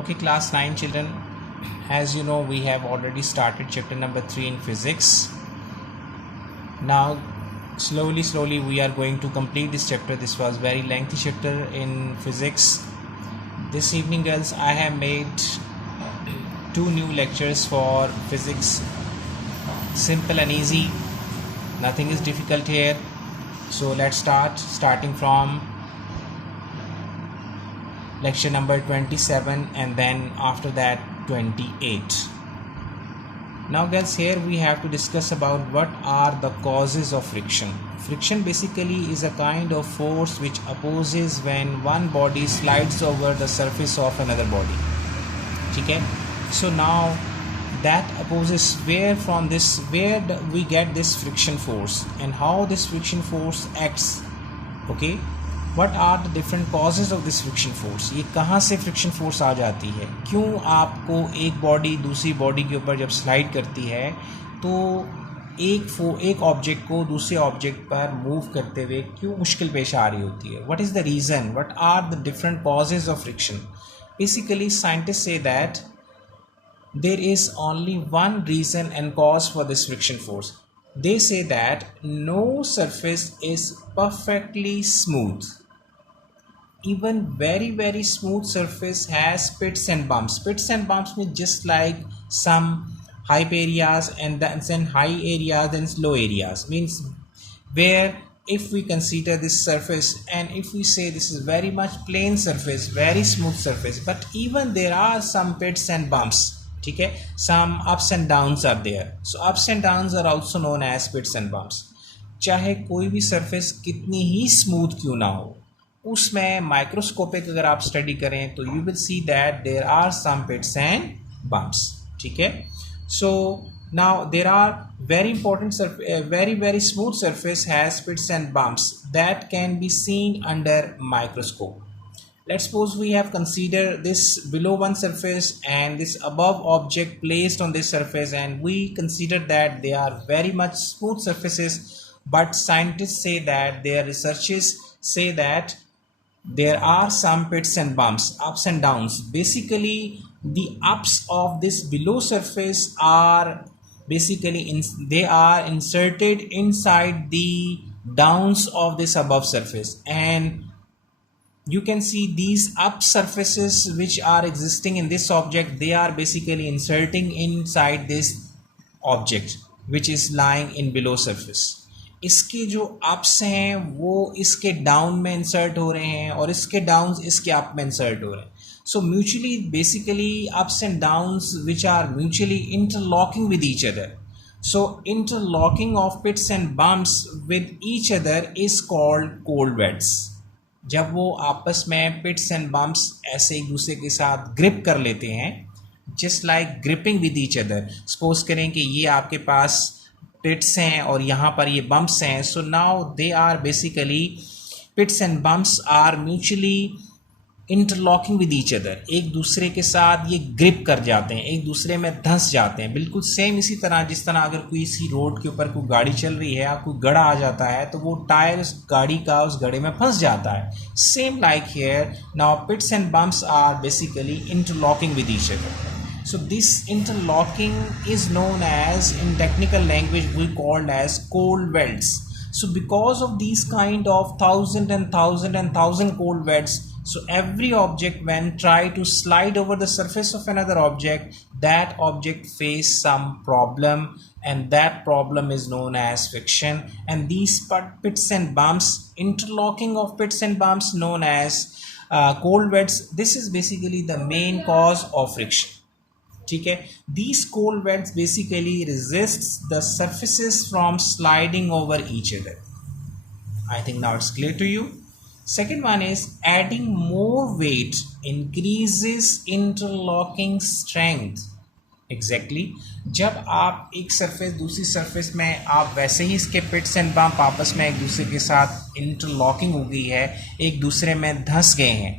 Okay, class 9 children, as you know, we have already started chapter number 3 in physics. Now, slowly, we are going to complete this chapter. This was very lengthy chapter in physics. This evening, girls, I have made 2 new lectures for physics. Simple and easy. Nothing is difficult here. So let's starting from lecture number 27 and then after that 28. Now guys, here we have to discuss about what are the causes of friction. Friction basically is a kind of force which opposes when one body slides over the surface of another body. Okay? So now that opposes where we get this friction force and how this friction force acts. Okay? What are the different causes of this friction force? ये कहाँ से friction force आ जाती है? क्यों आपको एक बॉडी दूसरी बॉडी के ऊपर जब स्लाइड करती है तो एक ऑब्जेक्ट को दूसरे ऑब्जेक्ट पर मूव करते हुए क्यों मुश्किल पेश आ रही होती है? What is the reason? What are the different causes of friction? Basically, scientists say that there is only one reason and cause for this friction force. They say that no surface is perfectly smooth. Even very smooth surface has pits and bumps. Pits and bumps mean just like some high areas and then high areas, then low areas. Means where if we consider this surface and if we say this is very much plain surface, very smooth surface, but even there are some pits and bumps. Okay, some ups and downs are there. So ups and downs are also known as pits and bumps. चाहे कोई भी surface कितनी ही smooth क्यों ना हो, उसमें माइक्रोस्कोपिक अगर आप स्टडी करें तो you will see that there are some pits and bumps. ठीक है. So now there are very important very smooth surface has pits and bumps that can be seen under microscope. Let's suppose we have considered this below one surface and this above object placed on this surface, and we consider that they are very much smooth surfaces, but scientists say that their researches say that there are some pits and bumps, ups and downs. Basically, the ups of this below surface are basically they are inserted inside the downs of this above surface, and you can see these up surfaces which are existing in this object, they are basically inserting inside this object which is lying in below surface. इसके जो अप्स हैं वो इसके डाउन में इंसर्ट हो रहे हैं और इसके डाउन्स इसके अप में इंसर्ट हो रहे हैं. So mutually basically ups and downs which are mutually interlocking with each other. So interlocking of pits and bumps with each other is called cold welds. जब वो आपस में पिट्स एंड बम्प्स ऐसे एक दूसरे के साथ ग्रिप कर लेते हैं, just like gripping with each other. Suppose करें कि ये आपके पास पिट्स हैं और यहाँ पर ये बम्प्स हैं. So now they are basically pits and bumps are mutually interlocking with each other. एक दूसरे के साथ ये ग्रिप कर जाते हैं, एक दूसरे में धंस जाते हैं. बिल्कुल सेम इसी तरह जिस तरह अगर कोई सी रोड के ऊपर कोई गाड़ी चल रही है, कोई गड़ा आ जाता है तो वो टायर उस गाड़ी का उस गड़े में फंस जाता है. Same like here now pits and bumps are basically interlocking with each other. So this interlocking is known as, in technical language we called as cold welds. So because of these kind of thousand cold welds, so every object when try to slide over the surface of another object, that object face some problem, and that problem is known as friction. And these pits and bumps, interlocking of pits and bumps known as cold welds, this is basically the main cause of friction. ठीक है. These cold welds basically resists the surfaces from sliding over each other. I think now it's clear to you. Second one is adding more weight increases interlocking strength. Exactly. जब आप एक सरफेस दूसरी सरफेस में आप वैसे ही इसके पिट्स एंड बम्प आपस में एक दूसरे के साथ इंटरलॉकिंग हो गई है, एक दूसरे में धंस गए हैं.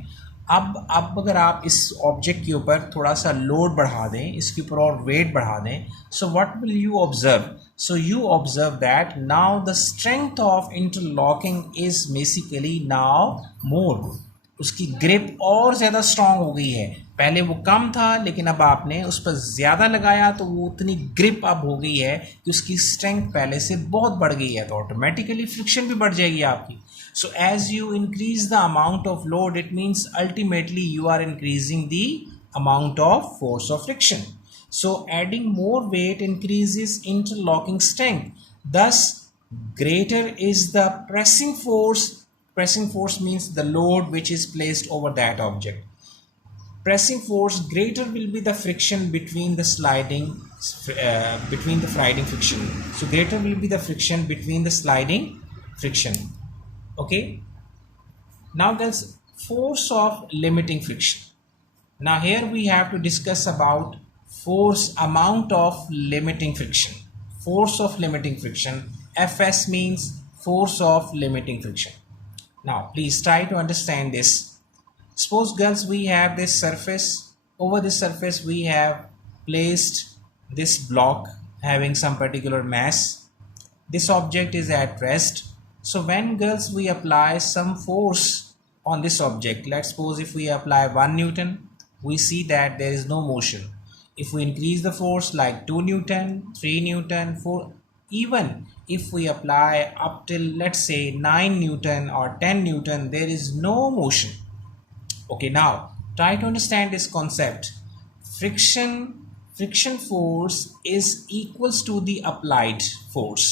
अब अगर आप इस ऑब्जेक्ट के ऊपर थोड़ा सा लोड बढ़ा दें, इसके ऊपर और वेट बढ़ा दें, so what will you observe? So you observe that now the strength of interlocking is basically now more. उसकी ग्रिप और ज़्यादा स्ट्रांग हो गई है। पहले वो कम था लेकिन अब आपने उस पर ज़्यादा लगाया तो वो उतनी ग्रिप अब हो गई है कि उसकी स्ट्रेंथ पहले से बहुत बढ़ गई है, तो ऑटोमेटिकली फ्रिक्शन भी बढ़ जाएगी आपकी। So as you increase the amount of load, it means ultimately you are increasing the amount of force of friction. So adding more weight increases interlocking strength. Thus, greater is the pressing force. Pressing force means the load which is placed over that object. Pressing force greater will be the friction between the sliding friction. So greater will be the friction between the sliding friction. Okay. Now guys, force of limiting friction. Now here we have to discuss about force amount of limiting friction. Force of limiting friction, Fs means force of limiting friction. Now please try to understand this. Suppose girls, we have this surface. Over this surface we have placed this block having some particular mass. This object is at rest. So when girls we apply some force on this object, let's suppose if we apply 1 Newton, we see that there is no motion. If we increase the force like 2 Newton, 3 Newton, 4, even if we apply up till let's say 9 Newton or 10 Newton, there is no motion. Okay, now try to understand this concept. Friction force is equals to the applied force.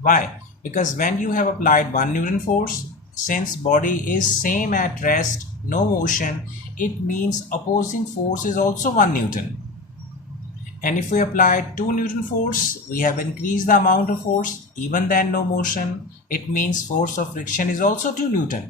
Why? Because when you have applied 1 Newton force, since body is same at rest, no motion, it means opposing force is also 1 Newton. And if we apply 2 Newton force, we have increased the amount of force, even then no motion, it means force of friction is also 2 Newton.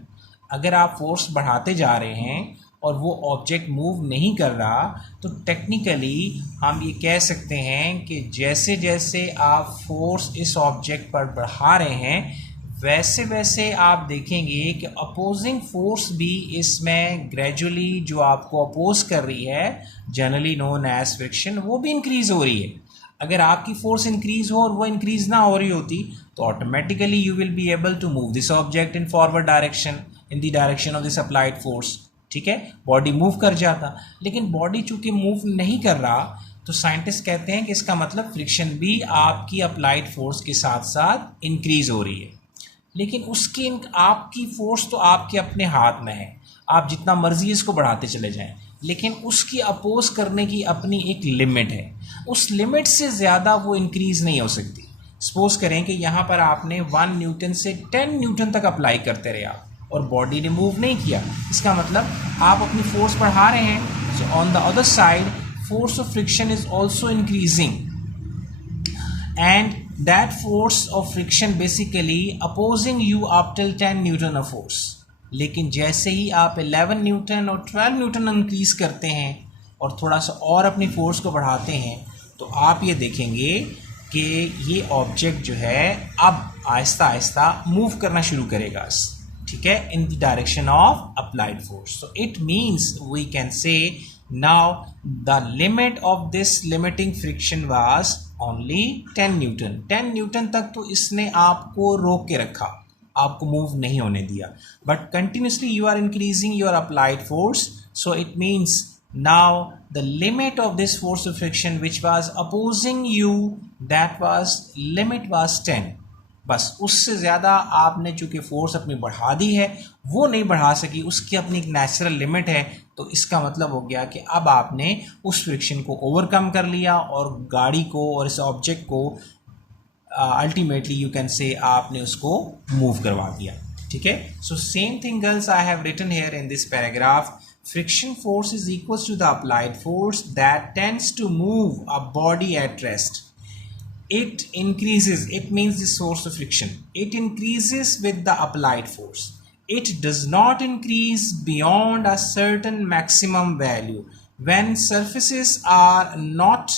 अगर आप फोर्स बढ़ाते जा रहे हैं और वो object move नहीं कर रहा, तो टेक्निकली हम ये कह सकते हैं कि जैसे जैसे आप फोर्स इस ऑब्जेक्ट पर बढ़ा रहे हैं, वैसे वैसे आप देखेंगे कि अपोजिंग फोर्स भी इसमें ग्रेजुअली जो आपको अपोज कर रही है, जनरली नोन एज फ्रिक्शन, वो भी इंक्रीज हो रही है। अगर आपकी फोर्स इंक्रीज हो और वो इंक्रीज ना हो रही होती तो automatically you will be able to move this object in forward direction, in the direction of this applied force. ठीक है, बॉडी मूव कर जाता, लेकिन बॉडी चूंकि मूव नहीं कर रहा तो साइंटिस्ट कहते हैं कि इसका मतलब फ्रिक्शन भी आपकी अप्लाइड फोर्स के साथ साथ इंक्रीज हो रही है। लेकिन उसकी आपकी फोर्स तो आपके अपने हाथ में है, आप जितना मर्जी इसको बढ़ाते चले जाएं, लेकिन उसकी अपोज करने की अपनी एक लिमिट है। उस लिमिट से ज़्यादा वो इंक्रीज नहीं हो सकती। सपोज करें कि यहाँ पर आपने 1 न्यूटन से 10 न्यूटन तक अप्लाई करते रहे आप और बॉडी ने मूव नहीं किया, इसका मतलब आप अपनी फोर्स बढ़ा रहे हैं। So on the other side force of friction is also increasing, and that force of friction basically opposing you up till 10 Newton of force. लेकिन जैसे ही आप 11 न्यूटन और 12 न्यूटन इंक्रीज करते हैं और थोड़ा सा और अपनी फोर्स को बढ़ाते हैं, तो आप ये देखेंगे कि ये ऑब्जेक्ट जो है अब आहिस्ता आहिस्ता मूव करना शुरू करेगा, ठीक है, in the direction of applied force. So it means we can say now the limit of this limiting friction was only 10 Newton. 10 Newton तक तो इसने आपको रोक के रखा, आपको मूव नहीं होने दिया, but continuously you are increasing your applied force, so it means now the limit of this force of friction which was opposing you, that was limit was 10. बस उससे ज़्यादा आपने चूँकि फोर्स अपनी बढ़ा दी है, वो नहीं बढ़ा सकी, उसकी अपनी एक नेचुरल लिमिट है। तो इसका मतलब हो गया कि अब आपने उस फ्रिक्शन को ओवरकम कर लिया और गाड़ी को और इस ऑब्जेक्ट को अल्टीमेटली यू कैन से आपने उसको मूव करवा दिया। ठीक है, so same thing girls I have written here in this paragraph, friction force is equals to the applied force that tends to move a body at rest. It increases, it means the source of friction, it increases with the applied force. It does not increase beyond a certain maximum value when surfaces are not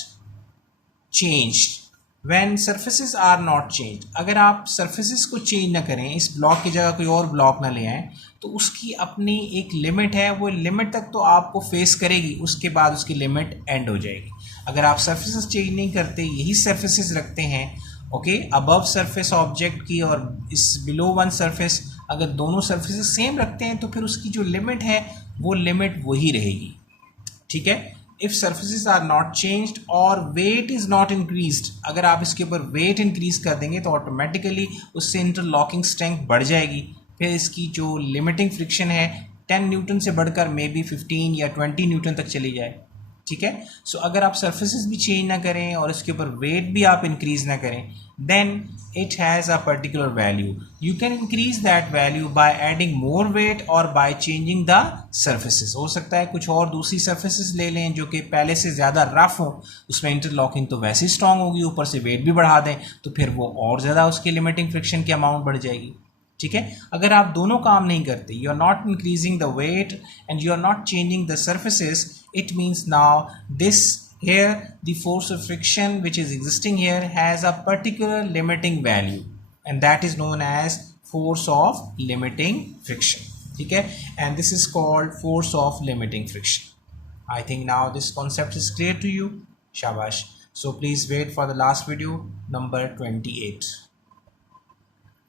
changed. When surfaces are not changed, अगर आप surfaces को change ना करें, इस ब्लॉक की जगह कोई और ब्लॉक ना ले आएँ, तो उसकी अपनी एक लिमिट है, वो लिमिट तक तो आपको फेस करेगी, उसके बाद उसकी लिमिट एंड हो जाएगी। अगर आप सर्फेसेस चेंज नहीं करते, यही सर्फेसेस रखते हैं ओके अबव सरफेस ऑब्जेक्ट की और इस बिलो वन सरफेस, अगर दोनों सर्फेसेस सेम रखते हैं तो फिर उसकी जो लिमिट है वो लिमिट वही रहेगी, ठीक है। If surfaces are not changed और वेट इज़ नॉट इंक्रीज्ड, अगर आप इसके ऊपर वेट इंक्रीज कर देंगे तो ऑटोमेटिकली उससे इंटरलॉकिंग स्ट्रेंथ बढ़ जाएगी, फिर इसकी जो लिमिटिंग फ्रिक्शन है 10 न्यूटन से बढ़कर मे बी 15 या 20 न्यूटन तक चली जाए, ठीक है। सो अगर आप सर्फेसेस भी चेंज ना करें और इसके ऊपर वेट भी आप इंक्रीज ना करें, then it has a particular value. You can increase that value by adding more weight और बाय चेंजिंग द सर्फेसेस। हो सकता है कुछ और दूसरी सर्फेसेस ले लें जो कि पहले से ज़्यादा रफ हो, उसमें इंटरलॉकिंग तो वैसे ही स्ट्रांग होगी, ऊपर से वेट भी बढ़ा दें तो फिर वो और ज़्यादा उसकी लिमिटिंग फ्रिक्शन की अमाउंट बढ़ जाएगी, ठीक है। अगर आप दोनों काम नहीं करते, you are not increasing the weight and you are not changing the surfaces, it means now this here the force of friction which is existing here has a particular limiting value and that is known as force of limiting friction, ठीक है, and this is called force of limiting friction. I think now this concept is clear to you. Shabash. So please wait for the last video number 28.